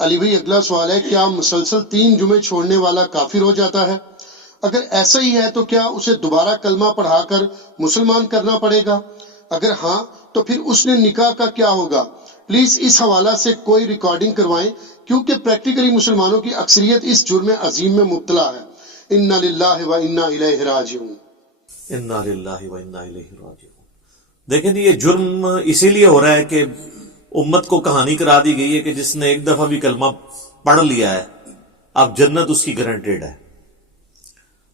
علی بھائی اگلا سوال ہے، کیا مسلسل 3 جمعے چھوڑنے والا کافر ہو جاتا ہے؟ اگر ایسا ہی ہے تو کیا اسے دوبارہ کلمہ پڑھا کر مسلمان کرنا پڑے گا؟ اگر ہاں تو پھر اس نے نکاح کا کیا ہوگا؟ پلیز اس حوالہ سے کوئی ریکارڈنگ کروائیں، کیونکہ پریکٹیکلی مسلمانوں کی اکثریت اس جرم عظیم میں مبتلا ہے۔ انا للہ و انا الیہ راجعون۔ انا للہ و انا الیہ راجعون۔ دیکھیں یہ جرم اسی لیے ہو رہا ہے کہ امت کو کہانی کرا دی گئی ہے کہ جس نے ایک دفعہ بھی کلمہ پڑھ لیا ہے اب جنت اس کی گارنٹیڈ ہے،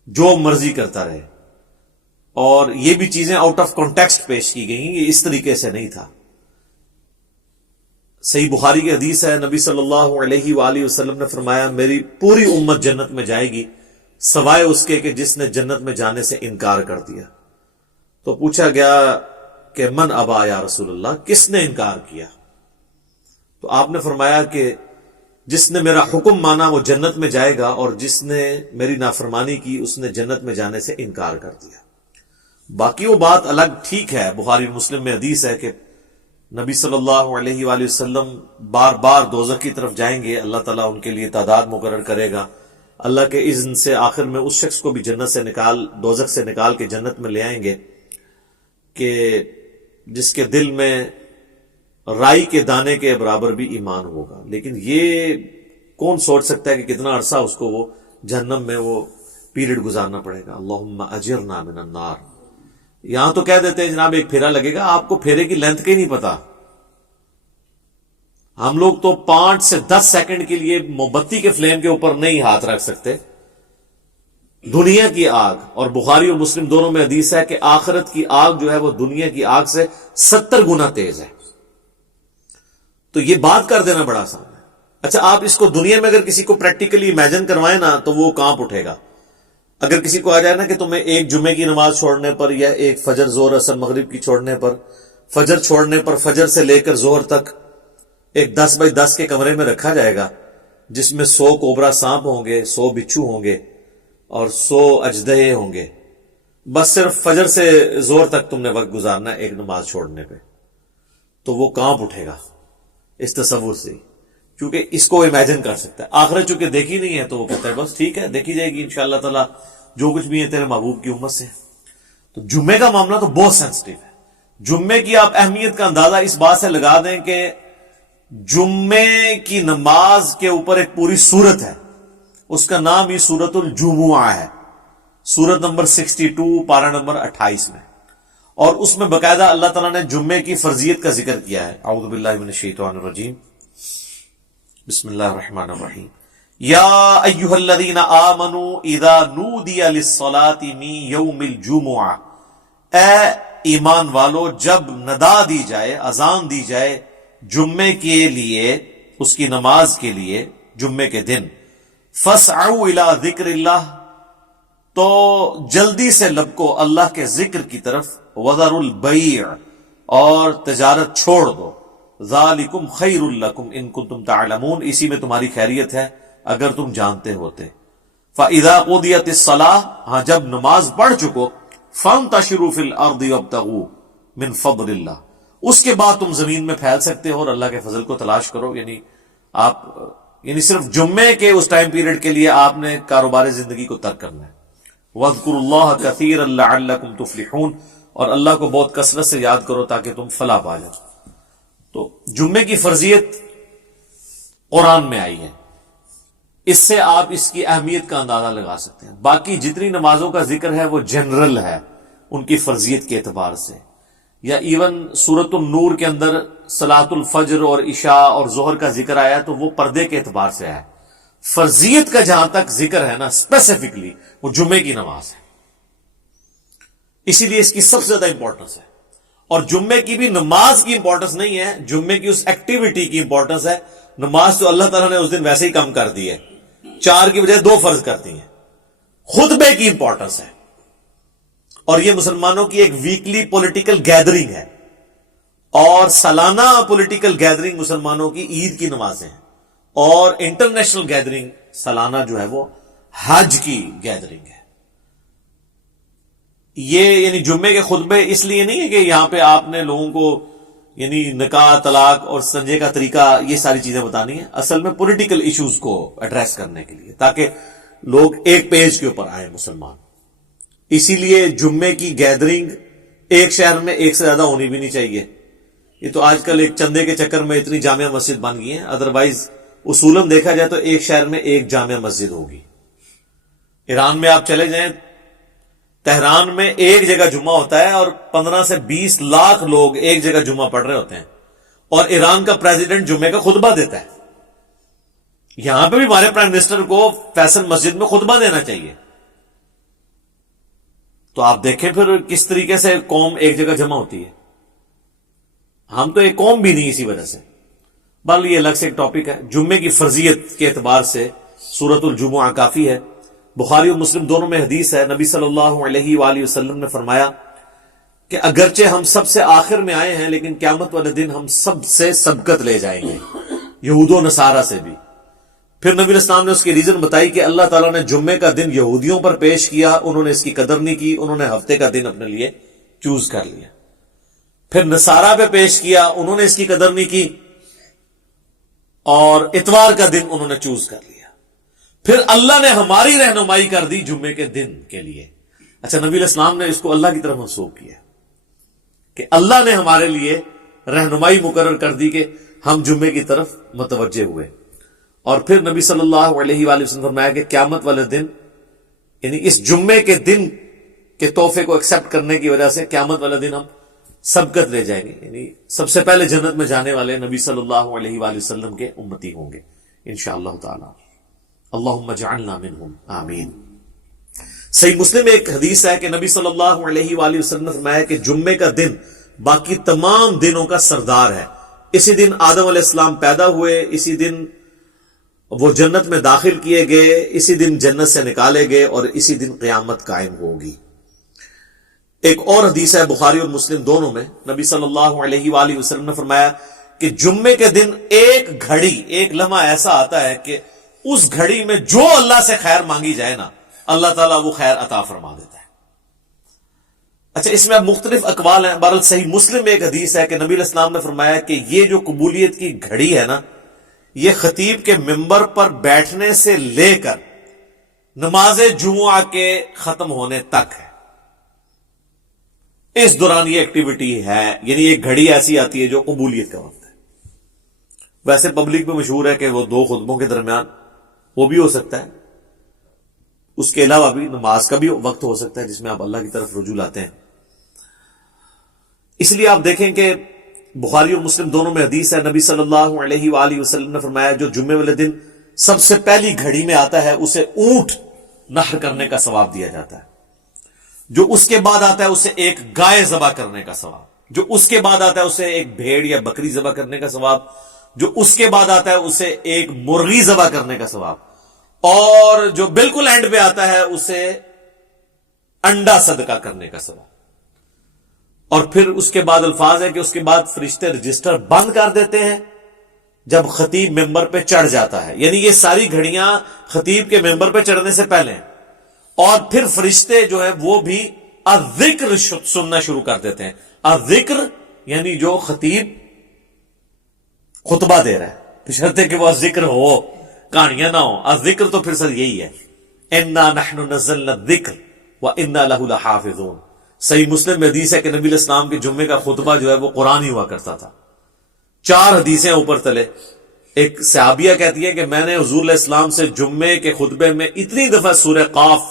جو مرضی کرتا رہے۔ اور یہ بھی چیزیں آؤٹ آف کانٹیکسٹ پیش کی گئی، یہ اس طریقے سے نہیں تھا۔ صحیح بخاری کی حدیث ہے، نبی صلی اللہ علیہ وآلہ وسلم نے فرمایا میری پوری امت جنت میں جائے گی سوائے اس کے کہ جس نے جنت میں جانے سے انکار کر دیا۔ تو پوچھا گیا کہ من ابا یا رسول اللہ، کس نے انکار کیا؟ تو آپ نے فرمایا کہ جس نے میرا حکم مانا وہ جنت میں جائے گا، اور جس نے میری نافرمانی کی اس نے جنت میں جانے سے انکار کر دیا۔ باقی وہ بات الگ ٹھیک ہے، بخاری مسلم میں حدیث ہے کہ نبی صلی اللہ علیہ وآلہ وسلم بار بار دوزخ کی طرف جائیں گے، اللہ تعالیٰ ان کے لیے تعداد مقرر کرے گا، اللہ کے اذن سے آخر میں اس شخص کو بھی جنت سے دوزخ سے نکال کے جنت میں لے آئیں گے کہ جس کے دل میں رائی کے دانے کے برابر بھی ایمان ہوگا۔ لیکن یہ کون سوچ سکتا ہے کہ کتنا عرصہ اس کو وہ جہنم میں وہ پیریڈ گزارنا پڑے گا۔ اللہم اجرنا من النار۔ یہاں تو کہہ دیتے ہیں جناب ایک پھیرا لگے گا، آپ کو پھیرے کی لینتھ کے نہیں پتا۔ ہم لوگ تو 5 سے 10 سیکنڈ کے لیے موم بتی کے فلیم کے اوپر نہیں ہاتھ رکھ سکتے۔ دنیا کی آگ، اور بخاری اور مسلم دونوں میں حدیث ہے کہ آخرت کی آگ جو ہے وہ دنیا کی آگ سے 70 گنا تیز ہے۔ تو یہ بات کر دینا بڑا آسان ہے۔ اچھا آپ اس کو دنیا میں اگر کسی کو پریکٹیکلی امیجن کروائیں نا تو وہ کانپ اٹھے گا۔ اگر کسی کو آ جائے نا کہ تمہیں ایک جمعے کی نماز چھوڑنے پر، یا ایک فجر زور اثر مغرب کی چھوڑنے پر، فجر چھوڑنے پر فجر سے لے کر ظہر تک ایک 10 بائی 10 کے کمرے میں رکھا جائے گا جس میں 100 کوبرا سانپ ہوں گے، 100 بچھو ہوں گے اور 100 اژدہے ہوں گے، بس صرف فجر سے ظہر تک تم نے وقت گزارنا ہے ایک نماز چھوڑنے پہ، تو وہ کانپ اٹھے گا اس تصور سے، کیونکہ اس کو امیجن کر سکتا ہے۔ آخرت چونکہ دیکھی نہیں ہے تو وہ کہتا ہے بس ٹھیک ہے دیکھی جائے گی انشاءاللہ تعالی، جو کچھ بھی ہے تیرے محبوب کی امت سے۔ تو جمعے کا معاملہ تو بہت سینسٹیو ہے۔ جمعے کی آپ اہمیت کا اندازہ اس بات سے لگا دیں کہ جمعے کی نماز کے اوپر ایک پوری سورت ہے، اس کا نام ہی سورت الجمعہ ہے، سورت نمبر 62 پارہ نمبر 28 میں، اور اس میں باقاعدہ اللہ تعالیٰ نے جمعے کی فرضیت کا ذکر کیا ہے۔ اعوذ باللہ من الشیطان الرجیم، بسم اللہ الرحمن الرحیم، یا ایھا الذین آمنوا اذا نودی للصلاۃ من یوم الجمعہ، اے ایمان والو جب ندا دی جائے، اذان دی جائے جمعے کے لیے، اس کی نماز کے لیے جمعے کے دن، فاسعوا الی ذکر اللہ، تو جلدی سے لبکو اللہ کے ذکر کی طرف، وذروا البیع، اور تجارت چھوڑ دو، ذالکم خیر لکم ان کنتم تعلمون، اسی میں تمہاری خیریت ہے اگر تم جانتے ہوتے۔ فاذا قضیت الصلاۃ، ہاں جب نماز پڑھ چکو، فانتشروا فی الارض وابتغوا من فضل اللہ، اس کے بعد تم زمین میں پھیل سکتے ہو اور اللہ کے فضل کو تلاش کرو۔ یعنی صرف جمعے کے اس ٹائم پیریڈ کے لیے آپ نے کاروبار زندگی کو ترک کرنا ہے۔ وَاذْكُرُوا اللَّهَ كَثِيرًا لَعَلَّكُمْ تُفْلِحُونَ، اور اللہ کو بہت کثرت سے یاد کرو تاکہ تم فلاح پا جاؤ۔ تو جمعے کی فرضیت قرآن میں آئی ہے، اس سے آپ اس کی اہمیت کا اندازہ لگا سکتے ہیں۔ باقی جتنی نمازوں کا ذکر ہے وہ جنرل ہے ان کی فرضیت کے اعتبار سے، یا ایون سورۃ النور کے اندر صلاۃ الفجر اور عشاء اور ظہر کا ذکر آیا تو وہ پردے کے اعتبار سے ہے۔ فرضیت کا جہاں تک ذکر ہے نا اسپیسیفکلی وہ جمعے کی نماز ہے، اسی لیے اس کی سب سے زیادہ امپورٹنس ہے۔ اور جمعے کی بھی نماز کی امپورٹنس نہیں ہے، جمعے کی اس ایکٹیویٹی کی امپورٹنس ہے۔ نماز تو اللہ تعالیٰ نے اس دن ویسے ہی کم کر دی ہے، 4 کی بجائے 2 فرض کر دی ہیں۔ خطبے کی امپورٹنس ہے، اور یہ مسلمانوں کی ایک ویکلی پولیٹیکل گیدرنگ ہے، اور سالانہ پولیٹیکل گیدرنگ مسلمانوں کی عید کی نمازیں ہیں، اور انٹرنیشنل گیدرنگ سالانہ جو ہے وہ حج کی گیدرنگ ہے۔ یہ یعنی جمعے کے خطبے اس لیے نہیں ہے کہ یہاں پہ آپ نے لوگوں کو یعنی نکاح، طلاق اور سنجے کا طریقہ، یہ ساری چیزیں بتانی ہیں اصل میں پولیٹیکل ایشوز کو ایڈریس کرنے کے لیے، تاکہ لوگ ایک پیج کے اوپر آئیں مسلمان۔ اسی لیے جمعے کی گیدرنگ ایک شہر میں ایک سے زیادہ ہونی بھی نہیں چاہیے۔ یہ تو آج کل ایک چندے کے چکر میں اتنی جامع مسجد بن گئی ہیں، ادروائز اصولاً دیکھا جائے تو ایک شہر میں ایک جامع مسجد ہوگی۔ ایران میں آپ چلے جائیں، تہران میں ایک جگہ جمعہ ہوتا ہے اور 15 سے 20 لاکھ لوگ ایک جگہ جمعہ پڑھ رہے ہوتے ہیں، اور ایران کا پریزیڈنٹ جمعے کا خطبہ دیتا ہے۔ یہاں پہ بھی ہمارے پرائم منسٹر کو فیصل مسجد میں خطبہ دینا چاہیے۔ تو آپ دیکھیں پھر کس طریقے سے قوم ایک جگہ جمع ہوتی ہے۔ ہم تو ایک قوم بھی نہیں اسی وجہ سے۔ بہرحال یہ الگ سے ایک ٹاپک ہے۔ جمعے کی فرضیت کے اعتبار سے سورۃ الجمعہ کافی ہے۔ بخاری اور مسلم دونوں میں حدیث ہے، نبی صلی اللہ علیہ وآلہ وسلم نے فرمایا کہ اگرچہ ہم سب سے آخر میں آئے ہیں لیکن قیامت والے دن ہم سب سے سبقت لے جائیں گے، یہود و نصارہ سے بھی۔ پھر نبی علیہ السلام نے اس کی ریزن بتائی کہ اللہ تعالیٰ نے جمعے کا دن یہودیوں پر پیش کیا، انہوں نے اس کی قدر نہیں کی، انہوں نے ہفتے کا دن اپنے لیے چوز کر لیا۔ پھر نصارہ پہ پیش کیا، انہوں نے اس کی قدر نہیں کی، اور اتوار کا دن انہوں نے چوز کر لیا۔ پھر اللہ نے ہماری رہنمائی کر دی جمعے کے دن کے لیے۔ اچھا، نبی علیہ السلام نے اس کو اللہ کی طرف منسوب کیا کہ اللہ نے ہمارے لیے رہنمائی مقرر کر دی کہ ہم جمعے کی طرف متوجہ ہوئے۔ اور پھر نبی صلی اللہ علیہ وآلہ وسلم فرمایا کہ قیامت والے دن، یعنی اس جمعے کے دن کے تحفے کو ایکسپٹ کرنے کی وجہ سے قیامت والے دن ہم سبقت لے جائیں گے، یعنی سب سے پہلے جنت میں جانے والے نبی صلی اللہ علیہ وآلہ وسلم کے امتی ہوں گے انشاءاللہ تعالی۔ اللہم اجعلنا منہم، آمین۔ صحیح مسلم میں ایک حدیث ہے کہ نبی صلی اللہ علیہ وآلہ وسلم نے فرمایا کہ جمعے کا دن باقی تمام دنوں کا سردار ہے۔ اسی دن آدم علیہ السلام پیدا ہوئے، اسی دن وہ جنت میں داخل کیے گئے، اسی دن جنت سے نکالے گئے، اور اسی دن قیامت قائم ہوگی۔ ایک اور حدیث ہے بخاری اور مسلم دونوں میں، نبی صلی اللہ علیہ وآلہ وسلم نے فرمایا کہ جمعے کے دن ایک گھڑی، ایک لمحہ ایسا آتا ہے کہ اس گھڑی میں جو اللہ سے خیر مانگی جائے نا، اللہ تعالیٰ وہ خیر عطا فرما دیتا ہے۔ اچھا، اس میں اب مختلف اقوال ہیں۔ بہرحال صحیح مسلم میں ایک حدیث ہے کہ نبی علیہ السلام نے فرمایا کہ یہ جو قبولیت کی گھڑی ہے نا، یہ خطیب کے ممبر پر بیٹھنے سے لے کر نماز جمعہ کے ختم ہونے تک ہے۔ اس دوران یہ ایکٹیویٹی ہے، یعنی ایک گھڑی ایسی آتی ہے جو قبولیت کا وقت ہے۔ ویسے پبلک میں مشہور ہے کہ وہ دو خطبوں کے درمیان وہ بھی ہو سکتا ہے، اس کے علاوہ بھی نماز کا بھی وقت ہو سکتا ہے جس میں آپ اللہ کی طرف رجوع لاتے ہیں۔ اس لیے آپ دیکھیں کہ بخاری اور مسلم دونوں میں حدیث ہے، نبی صلی اللہ علیہ وآلہ وسلم نے فرمایا جو جمعے والے دن سب سے پہلی گھڑی میں آتا ہے اسے اونٹ نحر کرنے کا ثواب دیا جاتا ہے، جو اس کے بعد آتا ہے اسے ایک گائے ذبح کرنے کا ثواب، جو اس کے بعد آتا ہے اسے ایک بھیڑ یا بکری ذبح کرنے کا ثواب، جو اس کے بعد آتا ہے اسے ایک مرغی ذبح کرنے کا ثواب، اور جو بالکل اینڈ پہ آتا ہے اسے انڈا صدقہ کرنے کا ثواب۔ اور پھر اس کے بعد الفاظ ہے کہ اس کے بعد فرشتے رجسٹر بند کر دیتے ہیں جب خطیب ممبر پہ چڑھ جاتا ہے، یعنی یہ ساری گھڑیاں خطیب کے ممبر پہ چڑھنے سے پہلے ہیں۔ اور پھر فرشتے جو ہے وہ بھی الذکر سننا شروع کر دیتے ہیں۔ الذکر یعنی جو خطیب خطبہ دے رہا ہے، بشرطے کہ وہ ذکر ہو، کہانیاں نہ ہو۔ الذکر تو پھر سر یہی ہے، انا نحن نزلنا الذکر وانا له لحافظون۔ صحیح مسلم میں حدیث ہے کہ نبی علیہ السلام کے جمعے کا خطبہ جو ہے وہ قرآن ہی ہوا کرتا تھا۔ 4 حدیثیں اوپر تلے۔ ایک صحابیہ کہتی ہے کہ میں نے حضور علیہ السلام سے جمعے کے خطبے میں اتنی دفعہ سورہ قاف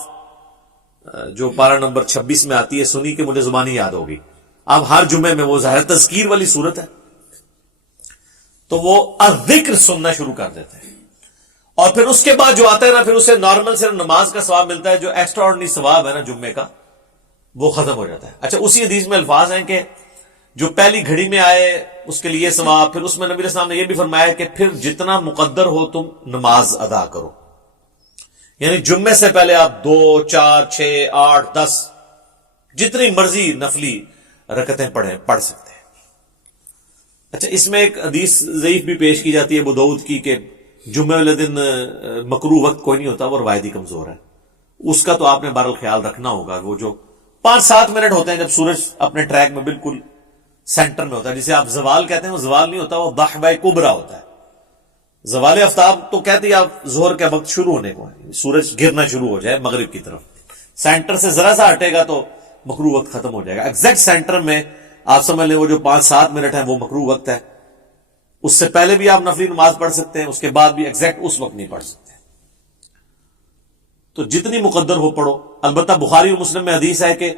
جو پارہ نمبر 26 میں آتی ہے سنی کہ مجھے زبانی یاد ہوگی۔ اب ہر جمعے میں وہ ظاہر تذکیر والی صورت ہے تو وہ الذکر سننا شروع کر دیتے ہیں، اور پھر اس کے بعد جو آتا ہے نا پھر اسے نارمل صرف نماز کا ثواب ملتا ہے، جو ایکسٹرا آرڈنری ثواب ہے نا جمعے کا وہ ختم ہو جاتا ہے۔ اچھا، اسی حدیث میں الفاظ ہیں کہ جو پہلی گھڑی میں آئے اس کے لیے ثواب، پھر اس میں نبی علیہ السلام نے یہ بھی فرمایا کہ پھر جتنا مقدر ہو تم نماز ادا کرو، یعنی جمعے سے پہلے آپ 2 4 6 8 10 جتنی مرضی نفلی رکعتیں پڑھ سکتے ہیں۔ اچھا، اس میں ایک حدیث ضعیف بھی پیش کی جاتی ہے ابو داؤد کی کہ جمعے والے دن مکروہ وقت کوئی نہیں ہوتا، وہ روایتی کمزور ہے، اس کا تو آپ نے بہرحال خیال رکھنا ہوگا۔ وہ جو 5-7 منٹ ہوتے ہیں جب سورج اپنے ٹریک میں بالکل سینٹر میں ہوتا ہے. جسے آپ زوال کہتے ہیں، وہ زوال نہیں ہوتا، وہ ضحبہ کبریٰ ہوتا ہے. زوال آفتاب تو کہتے ہیں آپ ظہر کا وقت شروع ہونے کو ہے، سورج گرنا شروع ہو جائے مغرب کی طرف. سینٹر سے ذرا سا ہٹے گا تو مکروہ وقت ختم ہو جائے گا. ایگزیکٹ سینٹر میں آپ سمجھ لیں وہ جو 5-7 منٹ ہے وہ مکروہ وقت ہے. اس سے پہلے بھی آپ نفلی نماز پڑھ سکتے ہیں، اس کے بعد بھی ایگزیکٹ اس وقت نہیں پڑھ سکتے. تو جتنی مقدر ہو پڑھو. البتہ بخاری اور مسلم میں حدیث ہے کہ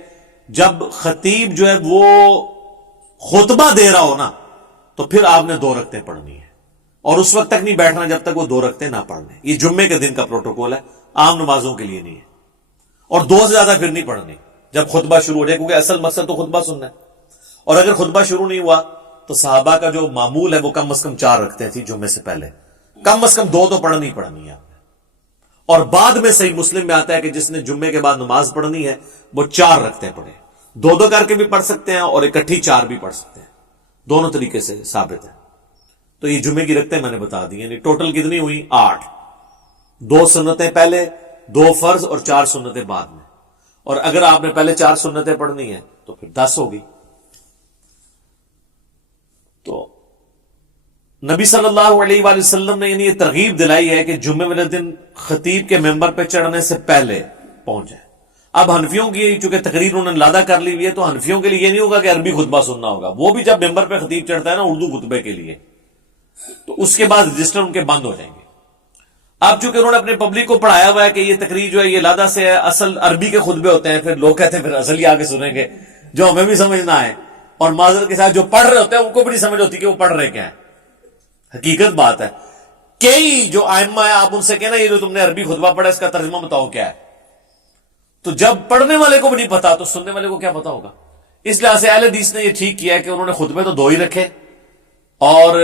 جب خطیب جو ہے وہ خطبہ دے رہا ہو نا تو پھر آپ نے 2 رکعتیں پڑھنی ہے، اور اس وقت تک نہیں بیٹھنا جب تک وہ 2 رکعتیں نہ پڑھ لیں. یہ جمعے کے دن کا پروٹوکول ہے، عام نمازوں کے لیے نہیں ہے. اور 2 سے زیادہ پھر نہیں پڑھنی جب خطبہ شروع ہو جائے، کیونکہ اصل مقصد تو خطبہ سننا ہے. اور اگر خطبہ شروع نہیں ہوا تو صحابہ کا جو معمول ہے وہ کم از کم 4 رکعتیں تھی جمعے سے پہلے، کم از کم 2 تو پڑھنی ہے. اور بعد میں صحیح مسلم میں آتا ہے کہ جس نے جمعے کے بعد نماز پڑھنی ہے وہ 4 رکعتیں پڑھے. 2 کر کے بھی پڑھ سکتے ہیں اور اکٹھی 4 بھی پڑھ سکتے ہیں، دونوں طریقے سے ثابت ہے. تو یہ جمعے کی رکعتیں میں نے بتا دی، یعنی ٹوٹل کتنی ہوئی؟ 8. 2 سنتیں پہلے، 2 فرض اور 4 سنتیں بعد میں. اور اگر آپ نے پہلے 4 سنتیں پڑھنی ہے تو پھر 10 ہوگی. تو نبی صلی اللہ علیہ وآلہ وسلم نے یعنی یہ ترغیب دلائی ہے کہ جمعے والے دن خطیب کے ممبر پہ چڑھنے سے پہلے پہنچ جائے. اب حنفیوں کی چونکہ تقریر انہوں نے لادہ کر لی ہوئی ہے تو حنفیوں کے لیے یہ نہیں ہوگا کہ عربی خطبہ سننا ہوگا. وہ بھی جب ممبر پہ خطیب چڑھتا ہے نا اردو خطبے کے لیے، تو اس کے بعد رجسٹر ان کے بند ہو جائیں گے. اب چونکہ انہوں نے اپنے پبلک کو پڑھایا ہوا ہے کہ یہ تقریر جو ہے یہ لادہ سے ہے، اصل عربی کے خطبے ہوتے ہیں، پھر لوگ کہتے ہیں پھر اصل ہی آگے سنیں گے جو ہمیں بھی سمجھ نہ آئے، اور معذرت کے ساتھ جو پڑھ رہے ہوتے ہیں ان کو بھی نہیں سمجھ ہوتی کہ وہ پڑھ رہے کیا ہے. حقیقت بات ہے. کئی جو ائمہ ہے آپ ان سے کہنا یہ جو تم نے عربی خطبہ پڑھا اس کا ترجمہ بتاؤ کیا ہے، تو جب پڑھنے والے کو بھی نہیں پتا تو سننے والے کو کیا پتا ہوگا. اس لحاظ سے اہل حدیث نے یہ ٹھیک کیا ہے کہ انہوں نے خطبے تو 2 ہی رکھے اور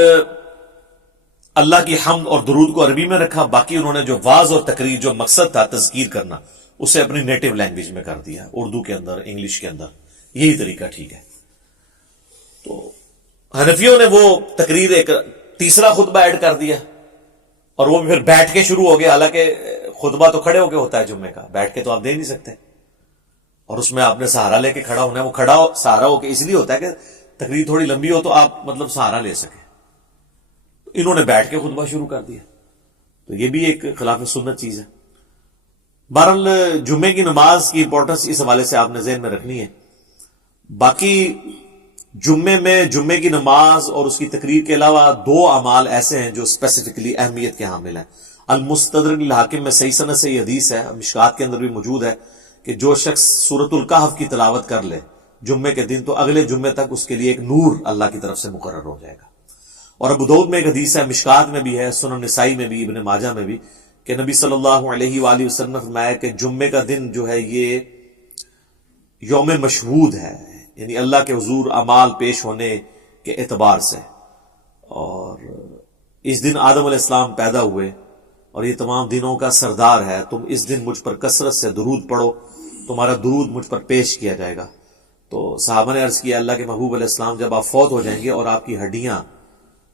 اللہ کی حمد اور درود کو عربی میں رکھا، باقی انہوں نے جو واعظ اور تقریر جو مقصد تھا تذکیر کرنا اسے اپنی نیٹو لینگویج میں کر دیا، اردو کے اندر، انگلش کے اندر. یہی طریقہ ٹھیک ہے. تو حنفیوں نے وہ تقریر ایک تیسرا خطبہ ایڈ کر دیا اور وہ پھر بیٹھ کے شروع ہو گیا. حالانکہ خطبہ تو کھڑے ہو کے ہوتا ہے جمعے کا، بیٹھ کے تو آپ دے نہیں سکتے، اور اس میں آپ نے سہارا لے کے کھڑا ہونا ہے. وہ کھڑا ہو سہارا ہو کے اس لیے ہوتا ہے کہ تقریر تھوڑی لمبی ہو تو آپ مطلب سہارا لے سکیں. انہوں نے بیٹھ کے خطبہ شروع کر دیا، تو یہ بھی ایک خلاف سنت چیز ہے. بہرحال جمعے کی نماز کی امپورٹنس اس حوالے سے آپ نے ذہن میں رکھنی ہے. باقی جمعے میں جمعے کی نماز اور اس کی تقریر کے علاوہ 2 اعمال ایسے ہیں جو اسپیسیفکلی اہمیت کے حامل ہیں. المستدرک للحاکم میں صحیح سند سے یہ حدیث ہے، مشکات کے اندر بھی موجود ہے، کہ جو شخص سورۃ الکہف کی تلاوت کر لے جمعے کے دن تو اگلے جمعے تک اس کے لیے ایک نور اللہ کی طرف سے مقرر ہو جائے گا. اور ابو داؤد میں ایک حدیث ہے، مشکات میں بھی ہے، سنن نسائی میں بھی، ابن ماجہ میں بھی، کہ نبی صلی اللہ علیہ وآلہ وسلم نے فرمایا کہ جمعے کا دن جو ہے یہ یوم مشہود ہے، یعنی اللہ کے حضور اعمال پیش ہونے کے اعتبار سے. اور اس دن آدم علیہ السلام پیدا ہوئے اور یہ تمام دنوں کا سردار ہے. تم اس دن مجھ پر کثرت سے درود پڑھو، تمہارا درود مجھ پر پیش کیا جائے گا. تو صحابہ نے عرض کیا اللہ کے محبوب علیہ السلام جب آپ فوت ہو جائیں گے اور آپ کی ہڈیاں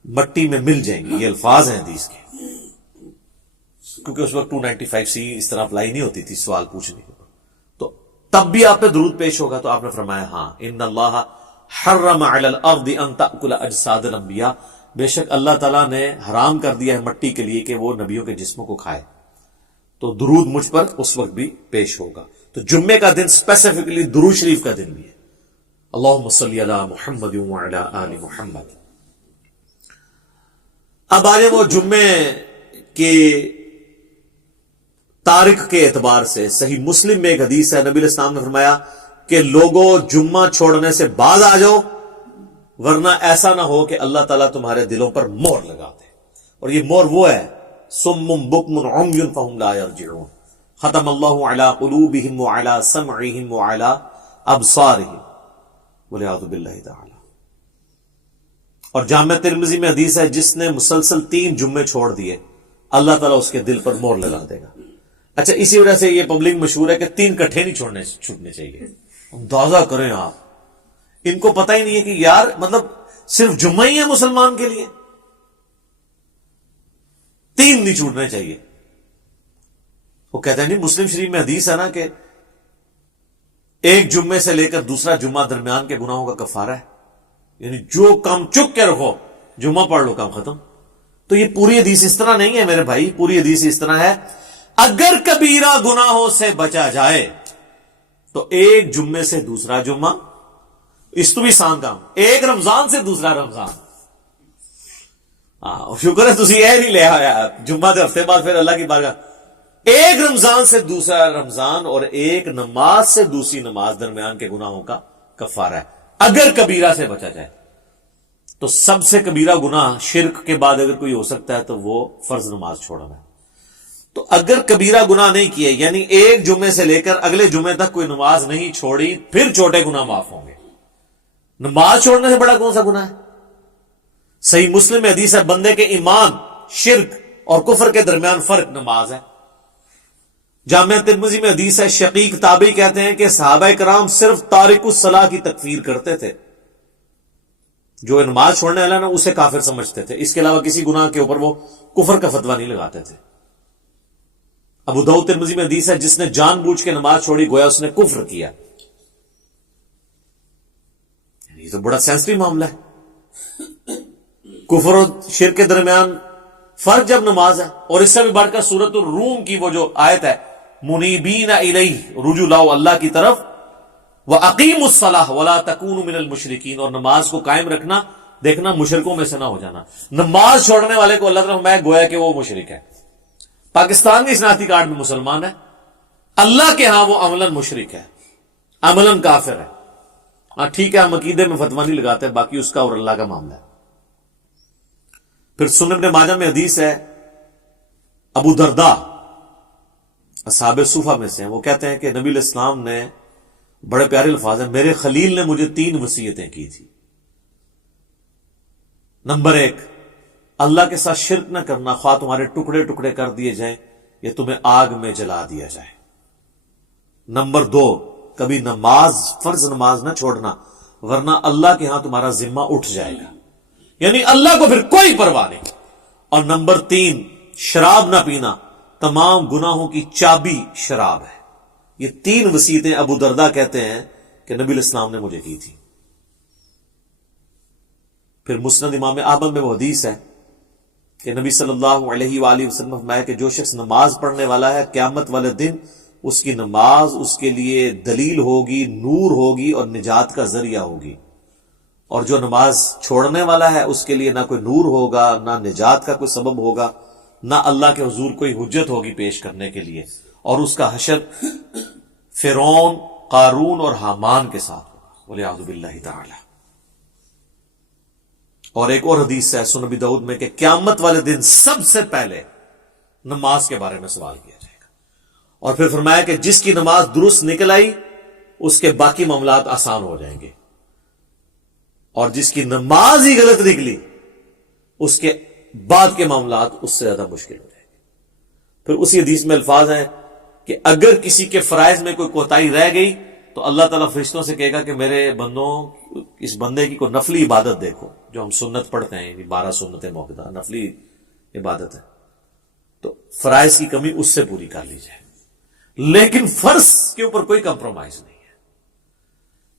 مٹی میں مل جائیں گی، یہ الفاظ ہیں حدیث کے، کیونکہ اس وقت 295C اس طرح اپلائی نہیں ہوتی تھی سوال پوچھنے کے، تو تب بھی آپ پہ درود پیش ہوگا. تو آپ نے فرمایا ہاں، ان اللہ حرم علی الارض ان تأکل اجساد الانبیاء، بے شک اللہ تعالیٰ نے حرام کر دیا ہے مٹی کے لیے کہ وہ نبیوں کے جسموں کو کھائے. تو درود مجھ پر اس وقت بھی پیش ہوگا. تو جمعے کا دن اسپیسیفکلی درود شریف کا دن بھی ہے. اللہم صلی علی محمد وعلی آل محمد. اب آئے وہ جمعے کے تاریخ کے اعتبار سے صحیح مسلم میں ایک حدیث ہے، نبی علیہ السلام نے فرمایا کہ لوگوں جمعہ چھوڑنے سے بعد آ جاؤ ورنہ ایسا نہ ہو کہ اللہ تعالیٰ تمہارے دلوں پر مہر لگا دے. اور یہ مہر وہ ہے صم بکم عمی فہم لا یرجعون، ختم اللہ علی قلوبہم وعلی سمعہم وعلی ابصارہم والعیاذ باللہ تعالی. اور جامع ترمذی میں حدیث ہے جس نے مسلسل 3 جمعے چھوڑ دیے اللہ تعالیٰ اس کے دل پر مہر لگا دے گا. اچھا، اسی وجہ سے یہ پبلک مشہور ہے کہ 3 کٹھے نہیں چھوٹنے چاہیے. اندازہ کریں آپ، ان کو پتہ ہی نہیں ہے کہ یار مطلب صرف جمعہ ہی ہے مسلمان کے لیے، 3 نہیں چھوٹنے چاہیے. وہ کہتے ہیں نہیں، مسلم شریف میں حدیث ہے نا کہ ایک جمعے سے لے کر دوسرا جمعہ درمیان کے گناہوں کا کفارہ ہے. یعنی جو کام چک کے رکھو جمعہ پڑھ لو کام ختم. تو یہ پوری حدیث اس طرح نہیں ہے میرے بھائی. پوری حدیث اس طرح ہے اگر کبیرہ گناہوں سے بچا جائے تو ایک جمعے سے دوسرا جمعہ, اس تو بھی سان کام, ایک رمضان سے دوسرا رمضان. شکر ہے تسی یہ نہیں لے آیا جمعہ کے ہفتے بعد پھر اللہ کی بارگاہ, ایک رمضان سے دوسرا رمضان اور ایک نماز سے دوسری نماز درمیان کے گناہوں کا کفارہ ہے اگر کبیرہ سے بچا جائے. تو سب سے کبیرہ گناہ شرک کے بعد اگر کوئی ہو سکتا ہے تو وہ فرض نماز چھوڑنا ہے. تو اگر کبیرہ گناہ نہیں کیے, یعنی ایک جمعے سے لے کر اگلے جمعے تک کوئی نماز نہیں چھوڑی, پھر چھوٹے گناہ معاف ہوں گے. نماز چھوڑنے سے بڑا کون سا گناہ ہے؟ صحیح مسلم میں حدیث ہے بندے کے ایمان, شرک اور کفر کے درمیان فرق نماز ہے. جامعہ ترمذی میں حدیث ہے شقیق تابعی کہتے ہیں کہ صحابہ کرام صرف تارک الصلاح کی تکفیر کرتے تھے, جو نماز چھوڑنے والا نا اسے کافر سمجھتے تھے, اس کے علاوہ کسی گناہ کے اوپر وہ کفر کا فتویٰ نہیں لگاتے تھے. ابو داؤد ترمذی میں حدیث ہے جس نے جان بوجھ کے نماز چھوڑی گویا اس نے کفر کیا. یہ تو بڑا سینسٹیو معاملہ ہے, کفر اور شرک کے درمیان فرق جب نماز ہے. اور اس سے بھی بڑھ کر سورۃ الروم کی وہ جو آیت ہے منیبین الیہ, رجوع لاؤ اللہ کی طرف, وَأَقِيمُوا الصَّلَاةَ وَلَا تَكُونُوا مِنَ الْمُشْرِكِينَ, اور نماز کو قائم رکھنا, دیکھنا مشرکوں میں سے نہ ہو جانا. نماز چھوڑنے والے کو اللہ تعالیٰ میں گویا کہ وہ مشرک ہے. پاکستان کی شناختی کارڈ میں مسلمان ہے, اللہ کے ہاں وہ عملاً مشرک ہے, عملاً کافر ہے. ہاں ٹھیک ہے, ہم عقیدے میں فتویٰ نہیں لگاتے, باقی اس کا اور اللہ کا معاملہ ہے. پھر سنن ابن ماجہ میں حدیث ہے ابو درداء اصحاب صوفہ میں سے ہیں, وہ کہتے ہیں کہ نبی علیہ السلام نے, بڑے پیارے الفاظ ہیں, میرے خلیل نے مجھے 3 وصیتیں کی تھی. نمبر 1, اللہ کے ساتھ شرک نہ کرنا, خواہ تمہارے ٹکڑے ٹکڑے کر دیے جائیں یا تمہیں آگ میں جلا دیا جائے. نمبر 2, کبھی نماز, فرض نماز نہ چھوڑنا ورنہ اللہ کے ہاں تمہارا ذمہ اٹھ جائے گا, یعنی اللہ کو پھر کوئی پرواہ نہیں. اور نمبر 3, شراب نہ پینا, تمام گناہوں کی چابی شراب ہے. یہ 3 وصیتیں ابو درداء کہتے ہیں کہ نبی علیہ السلام نے مجھے کی تھی. پھر مسند امام احمد میں وہ حدیث ہے کہ نبی صلی اللہ علیہ وآلہ وسلم نے فرمایا کہ جو شخص نماز پڑھنے والا ہے قیامت والے دن اس کی نماز اس کے لیے دلیل ہوگی, نور ہوگی اور نجات کا ذریعہ ہوگی. اور جو نماز چھوڑنے والا ہے اس کے لیے نہ کوئی نور ہوگا, نہ نجات کا کوئی سبب ہوگا, نہ اللہ کے حضور کوئی حجت ہوگی پیش کرنے کے لیے, اور اس کا حشر فرعون, قارون اور حامان کے ساتھ ہوگا, والعیاذ باللہ تعالی. اور ایک اور حدیث ہے سنن ابی داؤد میں کہ قیامت والے دن سب سے پہلے نماز کے بارے میں سوال کیا جائے گا. اور پھر فرمایا کہ جس کی نماز درست نکل آئی اس کے باقی معاملات آسان ہو جائیں گے, اور جس کی نماز ہی غلط نکلی اس کے بعد کے معاملات اس سے زیادہ مشکل ہو جائیں گے. پھر اسی حدیث میں الفاظ ہیں کہ اگر کسی کے فرائض میں کوئی کوتاہی رہ گئی تو اللہ تعالیٰ فرشتوں سے کہے گا کہ میرے بندوں, اس بندے کی کوئی نفلی عبادت دیکھو, جو ہم سنت پڑھتے ہیں, 12 سنتیں موقع نفلی عبادت ہے, تو فرائض کی کمی اس سے پوری کر لی جائے. لیکن فرض کے اوپر کوئی کمپرومائز نہیں ہے.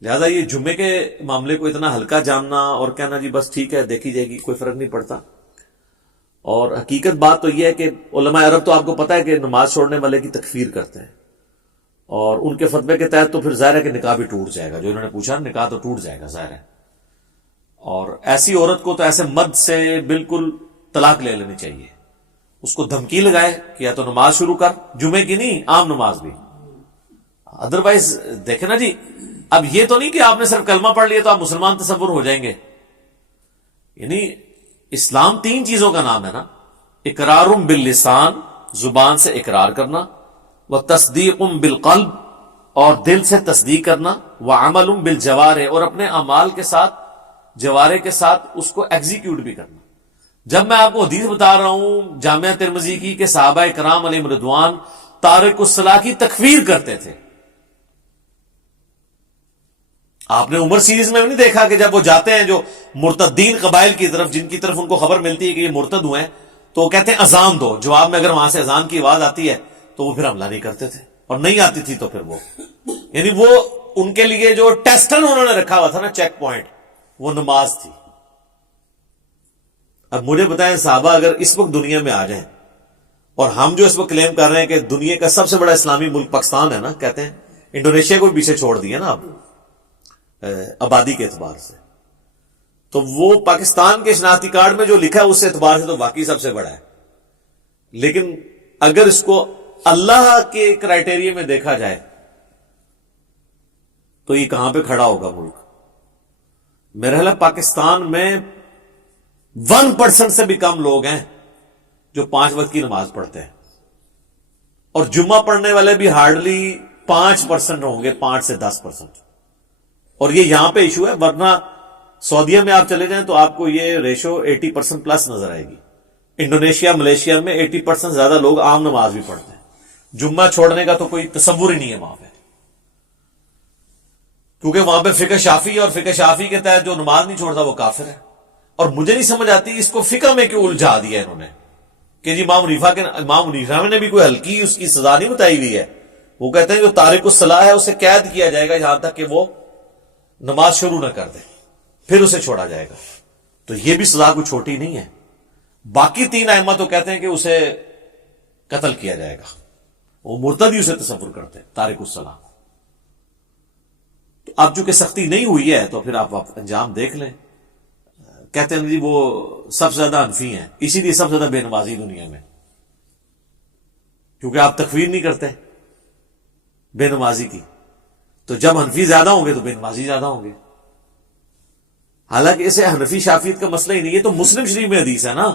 لہذا یہ جمعے کے معاملے کو اتنا ہلکا جاننا اور کہنا جی بس ٹھیک ہے دیکھی جائے گی, کوئی فرق نہیں پڑتا. اور حقیقت بات تو یہ ہے کہ علماء عرب تو آپ کو پتا ہے کہ نماز چھوڑنے والے کی تکفیر کرتے ہیں, اور ان کے فتوے کے تحت تو پھر ظاہر ہے کہ نکاح بھی ٹوٹ جائے گا. جو انہوں نے پوچھا نکاح تو ٹوٹ جائے گا ظاہر ہے. اور ایسی عورت کو تو ایسے مرد سے بالکل طلاق لے لینی چاہیے, اس کو دھمکی لگائے کہ یا تو نماز شروع کر, جمعے کی نہیں عام نماز بھی, ادروائز دیکھیں نا جی. اب یہ تو نہیں کہ آپ نے صرف کلمہ پڑھ لیا تو آپ مسلمان تصور ہو جائیں گے. یعنی اسلام 3 چیزوں کا نام ہے نا, اقرار باللسان, زبان سے اقرار کرنا, وتصدیق بالقلب, اور دل سے تصدیق کرنا, وعمل بالجوارح, اور اپنے اعمال کے ساتھ, جوارح کے ساتھ اس کو ایگزیکیوٹ بھی کرنا. جب میں آپ کو حدیث بتا رہا ہوں جامعہ ترمذی کی کہ صحابہ کرام علیہم رضوان تارک الصلاح کی تکفیر کرتے تھے, آپ نے عمر سیریز میں بھی نہیں دیکھا کہ جب وہ جاتے ہیں جو مرتدین قبائل کی طرف, جن کی طرف ان کو خبر ملتی ہے کہ یہ مرتد ہوئے ہیں, تو وہ کہتے ہیں اذان دو. جواب میں اگر وہاں سے اذان کی آواز آتی ہے تو وہ پھر حملہ نہیں کرتے تھے, اور نہیں آتی تھی تو پھر وہ, یعنی وہ ان کے لیے جو ٹیسٹن انہوں نے رکھا ہوا تھا نا, چیک پوائنٹ, وہ نماز تھی. اب مجھے بتائیں صحابہ اگر اس وقت دنیا میں آ جائیں اور ہم جو اس وقت کلیم کر رہے ہیں کہ دنیا کا سب سے بڑا اسلامی ملک پاکستان ہے نا، کہتے ہیں انڈونیشیا کو بھی پیچھے چھوڑ دیا نا اب آبادی کے اعتبار سے، تو وہ پاکستان کے شناختی کارڈ میں جو لکھا ہے اس اعتبار سے تو واقعی سب سے بڑا ہے. لیکن اگر اس کو اللہ کے کرائٹیریا میں دیکھا جائے تو یہ کہاں پہ کھڑا ہوگا ملک؟ میرا خیال ہے پاکستان میں 1% سے بھی کم لوگ ہیں جو 5 وقت کی نماز پڑھتے ہیں، اور جمعہ پڑھنے والے بھی ہارڈلی 5% ہوں گے، 5 سے 10%. اور یہ یہاں پہ ایشو ہے، ورنہ سعودیہ میں آپ چلے جائیں تو آپ کو یہ ریشو 80% پلس نظر آئے گی. انڈونیشیا، ملیشیا میں 80% زیادہ لوگ عام نماز بھی پڑھتے ہیں. جمعہ چھوڑنے کا تو کوئی تصور ہی نہیں ہے وہاں پہ، کیونکہ وہاں پہ فقہ شافی، اور فقہ شافی کے تحت جو نماز نہیں چھوڑتا وہ کافر ہے. اور مجھے نہیں سمجھ آتی اس کو فقہ میں کیوں الجھا دیا انہوں نے کہ جی امام حنیفہ نے بھی کوئی ہلکی اس کی سزا نہیں بتائی ہوئی ہے. وہ کہتے ہیں جو تارک الصلاح ہے اسے قید کیا جائے گا یہاں تک کہ وہ نماز شروع نہ کر دے، پھر اسے چھوڑا جائے گا. تو یہ بھی سزا کوئی چھوٹی نہیں ہے. باقی 3 ائمہ تو کہتے ہیں کہ اسے قتل کیا جائے گا، وہ مرتد ہی اسے تصور کرتے ہیں تارک الصلاح. تو اب چونکہ سختی نہیں ہوئی ہے تو پھر آپ انجام دیکھ لیں. کہتے ہیں جی وہ سب سے زیادہ حنفی ہیں، اسی لیے سب سے زیادہ بے نمازی دنیا میں، کیونکہ آپ تکفیر نہیں کرتے بے نمازی کی. تو جب حنفی زیادہ ہوں گے تو بے نمازی زیادہ ہوں گے. حالانکہ اسے حنفی شافیت کا مسئلہ ہی نہیں، یہ تو مسلم شریف میں حدیث ہے نا،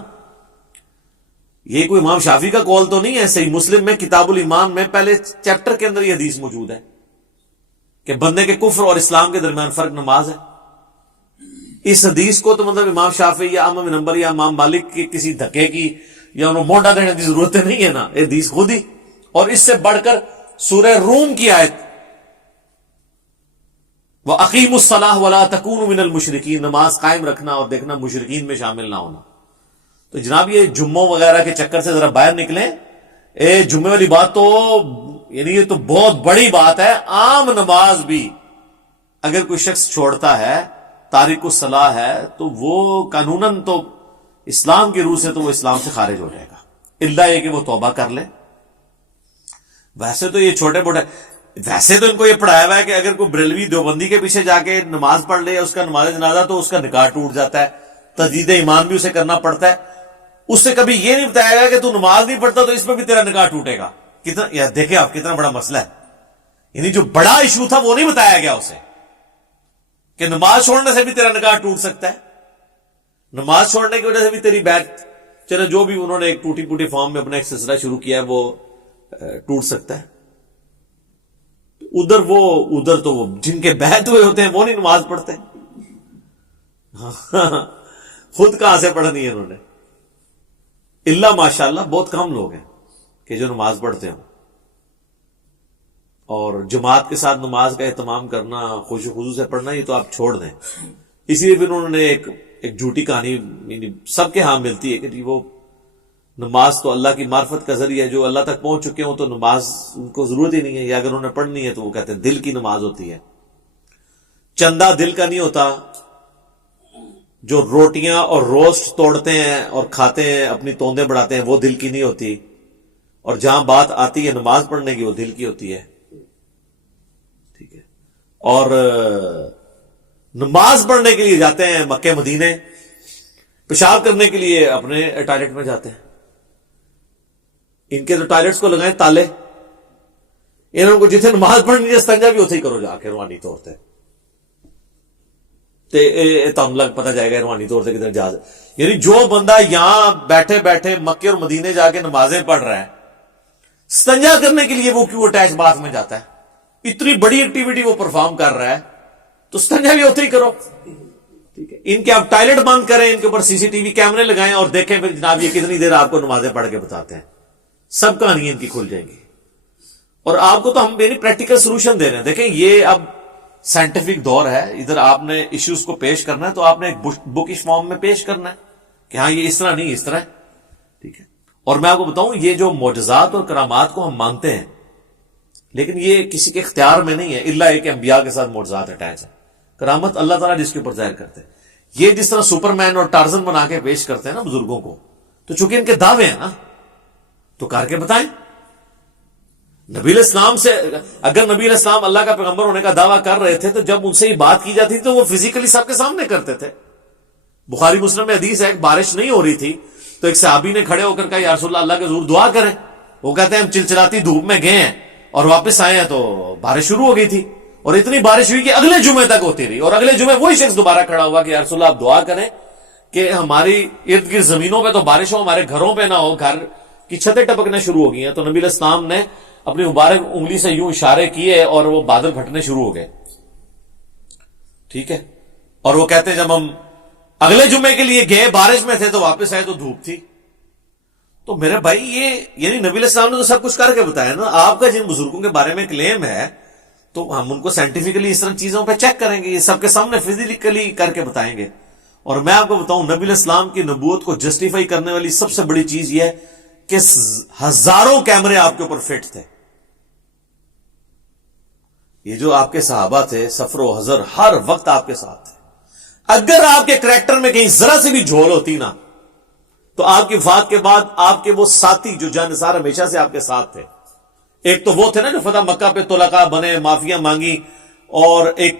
یہ کوئی امام شافی کا قول تو نہیں ہے. صحیح مسلم میں کتاب الایمان میں پہلے چیپٹر کے اندر یہ حدیث موجود ہے کہ بندے کے کفر اور اسلام کے درمیان فرق نماز ہے. اس حدیث کو تو مطلب امام شافعی یا امام بن حنبل یا امام مالک کی کسی دھکے کی یا انہوں مونڈا دینے کی ضرورت نہیں ہے نا، یہ حدیث خود ہی. اور اس سے بڑھ کر سورہ روم کی آیت وَأَقِيمُوا الصَّلَاةَ وَلَا تَكُونُوا مِنَ الْمُشْرِكِينَ، نماز قائم رکھنا اور دیکھنا مشرکین میں شامل نہ ہونا. تو جناب یہ جمعوں وغیرہ کے چکر سے ذرا باہر نکلیں. جمعے والی بات تو یعنی یہ تو بہت بڑی بات ہے. عام نماز بھی اگر کوئی شخص چھوڑتا ہے، تارک الصلاح ہے، تو وہ قانوناً تو اسلام کی روح سے تو وہ اسلام سے خارج ہو جائے گا، الا یہ کہ وہ توبہ کر لے. ویسے تو یہ چھوٹے موٹے، ویسے تو ان کو یہ پڑھایا ہوا ہے کہ اگر کوئی بریلوی دیوبندی کے پیچھے جا کے نماز پڑھ لے، اس کا نماز جنازہ، تو اس کا نکاح ٹوٹ جاتا ہے، تجدید ایمان بھی اسے کرنا پڑتا ہے. اس سے کبھی یہ نہیں بتایا گا کہ تو نماز نہیں پڑھتا تو اس پہ بھی تیرا نکاح ٹوٹے گا. کتنا یار دیکھیں آپ کتنا بڑا مسئلہ ہے. یعنی جو بڑا ایشو تھا وہ نہیں بتایا گیا اسے کہ نماز چھوڑنے سے بھی تیرا نکاح ٹوٹ سکتا ہے، نماز چھوڑنے کی وجہ سے بھی تیری بیعت، چلے جو بھی انہوں نے ایک ٹوٹی پوٹی فارم میں اپنا ایک سلسلہ شروع کیا ہے وہ ٹوٹ سکتا ہے. ادھر تو وہ جن کے بیعت ہوئے ہوتے ہیں وہ نہیں نماز پڑھتے. خود کہاں سے پڑھنی ہے انہوں نے؟ اللہ ماشاءاللہ بہت کم لوگ ہیں کہ جو نماز پڑھتے ہوں. اور جماعت کے ساتھ نماز کا اہتمام کرنا، خوش و خضوع سے پڑھنا، یہ تو آپ چھوڑ دیں. اسی لیے پھر انہوں نے ایک جھوٹی کہانی یعنی سب کے ہاں ملتی ہے کہ وہ نماز تو اللہ کی معرفت کا ذریعہ ہے، جو اللہ تک پہنچ چکے ہوں تو نماز ان کو ضرورت ہی نہیں ہے، یا اگر انہوں نے پڑھنی ہے تو وہ کہتے ہیں دل کی نماز ہوتی ہے. چندہ دل کا نہیں ہوتا. جو روٹیاں اور روسٹ توڑتے ہیں اور کھاتے ہیں، اپنی توندیں بڑھاتے ہیں، وہ دل کی نہیں ہوتی. اور جہاں بات آتی ہے نماز پڑھنے کی وہ دل کی ہوتی ہے. ٹھیک ہے. اور نماز پڑھنے کے لیے جاتے ہیں مکے مدینے، پیشاب کرنے کے لیے اپنے ٹوائلٹ میں جاتے ہیں. ان کے تو ٹوائلٹس کو لگائیں تالے. انہوں کو جتنے نماز پڑھنی ہے استنجا بھی اتنے ہی کرو جا کے روحانی طور سے. تم لگ پتہ جائے گا روحانی طور سے کدھر جا. یعنی جو بندہ یہاں بیٹھے بیٹھے مکے اور مدینے جا کے نمازیں پڑھ رہا ہے، استنجا کرنے کے لیے وہ کیوں اٹیچ باتھ میں جاتا ہے؟ اتنی بڑی ایکٹیویٹی وہ پرفارم کر رہا ہے تو استنجا بھی ہوتے ہی کرو. ٹھیک ہے. ان کے آپ ٹوائلٹ بند کریں، ان کے اوپر سی سی ٹی وی کیمرے لگائیں اور دیکھیں پھر جناب یہ کتنی دیر آپ کو نمازیں پڑھ کے بتاتے ہیں. سب کہانیاں ان کی کھل جائیں گی. اور آپ کو تو ہم یعنی پریکٹیکل سولوشن دے رہے ہیں. دیکھیں یہ اب سائنٹیفک دور ہے، ادھر آپ نے ایشوز کو پیش کرنا ہے تو آپ نے ایک بکش فارم میں پیش کرنا ہے کہ ہاں یہ اس طرح نہیں اس طرح ہے. ٹھیک ہے. اور میں آپ کو بتاؤں یہ جو معجزات اور کرامات کو ہم مانتے ہیں لیکن یہ کسی کے اختیار میں نہیں ہے، الا ایک انبیاء کے ساتھ معجزات اٹیچ ہے. کرامت اللہ تعالیٰ جس کے اوپر ظاہر کرتے ہیں. یہ جس طرح سپر مین اور ٹارزن بنا کے پیش کرتے ہیں نا بزرگوں کو، تو چونکہ ان کے دعوے ہیں نا تو کر کے بتائیں. نبی علیہ السلام سے اگر نبی علیہ السلام اللہ کا پیغمبر ہونے کا دعویٰ کر رہے تھے تو جب ان سے یہ بات کی جاتی تو وہ فزیکلی سب کے سامنے کرتے تھے. بخاری مسلم میں حدیث ہے، بارش نہیں ہو رہی تھی تو ایک صحابی نے کھڑے ہو کر کہا یا رسول اللہ کے حضور دعا کریں. وہ کہتے ہیں ہم چلچلاتی دھوپ میں گئے ہیں اور واپس آئے ہیں تو بارش شروع ہو گئی تھی، اور اتنی بارش ہوئی کہ اگلے جمعے تک ہوتی رہی، اور اگلے جمعے وہی شخص دوبارہ کھڑا ہوا کہ یا رسول اللہ آپ دعا کریں کہ ہماری ارد گرد زمینوں پہ تو بارش ہو، ہمارے گھروں پہ نہ ہو، گھر کی چھتیں ٹپکنے شروع ہو گئی ہیں. تو نبی علیہ السلام نے اپنی مبارک انگلی سے یوں اشارے کیے اور وہ بادل پھٹنے شروع ہو گئے. ٹھیک ہے، اور وہ کہتے ہیں جب ہم اگلے جمعے کے لیے گئے بارش میں تھے تو واپس آئے تو دھوپ تھی. تو میرے بھائی یہ یعنی نبی علیہ السلام نے تو سب کچھ کر کے بتایا نا. آپ کا جن بزرگوں کے بارے میں کلیم ہے تو ہم ان کو سائنٹیفکلی اس طرح چیزوں پہ چیک کریں گے، یہ سب کے سامنے فزیکلی کر کے بتائیں گے. اور میں آپ کو بتاؤں نبی علیہ السلام کی نبوت کو جسٹیفائی کرنے والی سب سے بڑی چیز یہ ہے کہ ہزاروں کیمرے آپ کے اوپر فٹ تھے. یہ جو آپ کے صحابہ تھے سفر و حضر ہر وقت آپ کے ساتھ تھے. اگر آپ کے کریکٹر میں کہیں ذرا سے بھی جھول ہوتی نا تو آپ کی وفات کے بعد آپ کے وہ ساتھی جو جانثار ہمیشہ سے آپ کے ساتھ تھے، ایک تو وہ تھے نا جو فتح مکہ پہ طلقاء بنے، معافیاں مانگی، اور ایک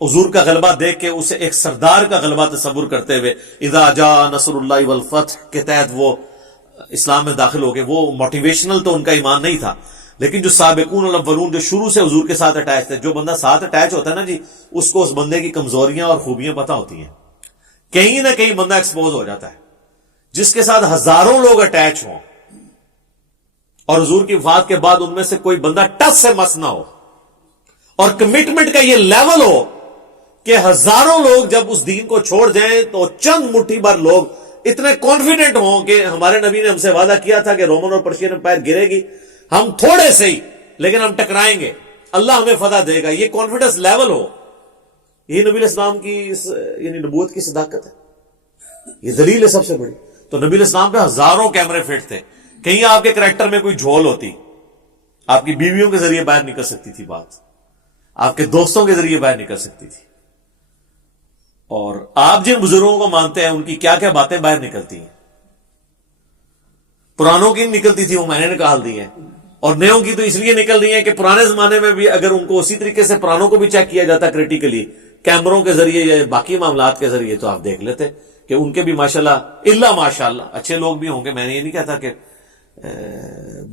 حضور کا غلبہ دیکھ کے اسے ایک سردار کا غلبہ تصور کرتے ہوئے اذا جاء نصر اللہ والفتح کے تحت وہ اسلام میں داخل ہو گئے. وہ موٹیویشنل تو ان کا ایمان نہیں تھا، لیکن جو سابقون الاولون جو شروع سے حضور کے ساتھ اٹیچ تھے، جو بندہ ساتھ اٹیچ ہوتا ہے نا جی، اس کو اس بندے کی کمزوریاں اور خوبیاں پتہ ہوتی ہیں. کہیں نہ کہیں بندہ ایکسپوز ہو جاتا ہے. جس کے ساتھ ہزاروں لوگ اٹیچ ہوں اور حضور کی وفات کے بعد ان میں سے کوئی بندہ ٹچ سے مس نہ ہو، اور کمٹمنٹ کا یہ لیول ہو کہ ہزاروں لوگ جب اس دین کو چھوڑ جائیں تو چند مٹھی بھر لوگ اتنے کانفیڈنٹ ہوں کہ ہمارے نبی نے ہم سے وعدہ کیا تھا کہ رومن اور پرشین امپائر گرے گی، ہم تھوڑے سے ہی لیکن ہم ٹکرائیں گے، اللہ ہمیں فتح دے گا. یہ کانفیڈنس لیول ہو، یہ نبی علیہ السلام کی یعنی نبوت کی صداقت ہے. یہ دلیل ہے سب سے بڑی. تو نبی علیہ السلام پہ ہزاروں کیمرے فٹ تھے. کہیں آپ کے کریکٹر میں کوئی جھول ہوتی، آپ کی بیویوں کے ذریعے باہر نکل سکتی تھی بات، آپ کے دوستوں کے ذریعے باہر نکل سکتی تھی. اور آپ جن بزرگوں کو مانتے ہیں ان کی کیا کیا باتیں باہر نکلتی ہیں. پرانوں کی نکلتی تھی، وہ میں نے نکال دی ہیں، اور نیوں کی تو اس لیے نکل رہی ہیں کہ پرانے زمانے میں بھی اگر ان کو اسی طریقے سے پرانوں کو بھی چیک کیا جاتا کریٹیکلی کیمروں کے ذریعے یا باقی معاملات کے ذریعے تو آپ دیکھ لیتے کہ ان کے بھی ماشاءاللہ الا ماشاءاللہ اچھے لوگ بھی ہوں گے. میں نے یہ نہیں کہتا کہ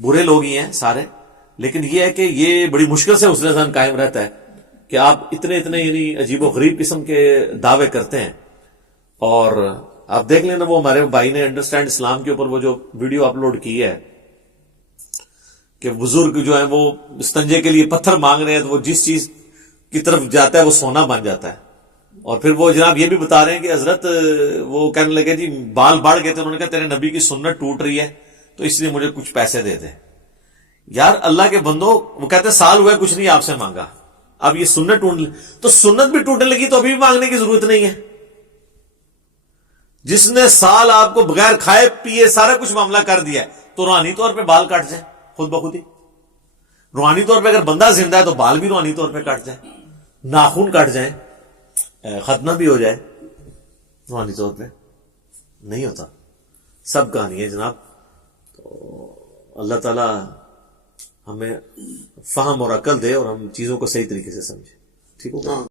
برے لوگ ہی ہیں سارے، لیکن یہ ہے کہ یہ بڑی مشکل سے حسن ظن قائم رہتا ہے کہ آپ اتنے یعنی عجیب و غریب قسم کے دعوے کرتے ہیں. اور آپ دیکھ لینا وہ ہمارے بھائی نے انڈرسٹینڈ اسلام کے اوپر وہ جو ویڈیو اپلوڈ کی ہے کہ بزرگ جو ہیں وہ استنجے کے لیے پتھر مانگ رہے ہیں تو وہ جس چیز کی طرف جاتا ہے وہ سونا بن جاتا ہے. اور پھر وہ جناب یہ بھی بتا رہے ہیں کہ حضرت وہ کہنے لگے جی بال بڑھ گئے تھے، انہوں نے کہا تیرے نبی کی سنت ٹوٹ رہی ہے تو اس لیے مجھے کچھ پیسے دے دیں. یار اللہ کے بندو، وہ کہتے ہیں سال ہوا کچھ نہیں آپ سے مانگا، اب یہ سنت ٹوٹ تو سنت بھی ٹوٹنے لگی تو ابھی بھی مانگنے کی ضرورت نہیں ہے. جس نے سال آپ کو بغیر کھائے پیے سارا کچھ معاملہ کر دیا ہے تو روحانی طور پہ بال کٹ جائیں خود بخود ہی. روحانی طور پہ اگر بندہ زندہ ہے تو بال بھی روحانی طور پہ کٹ جائیں، ناخن کٹ جائیں، ختنہ بھی ہو جائے، روحانی طور پہ نہیں ہوتا. سب کہانی ہے جناب. تو اللہ تعالی ہمیں فہم اور عقل دے اور ہم چیزوں کو صحیح طریقے سے سمجھیں. ٹھیک ہوگا.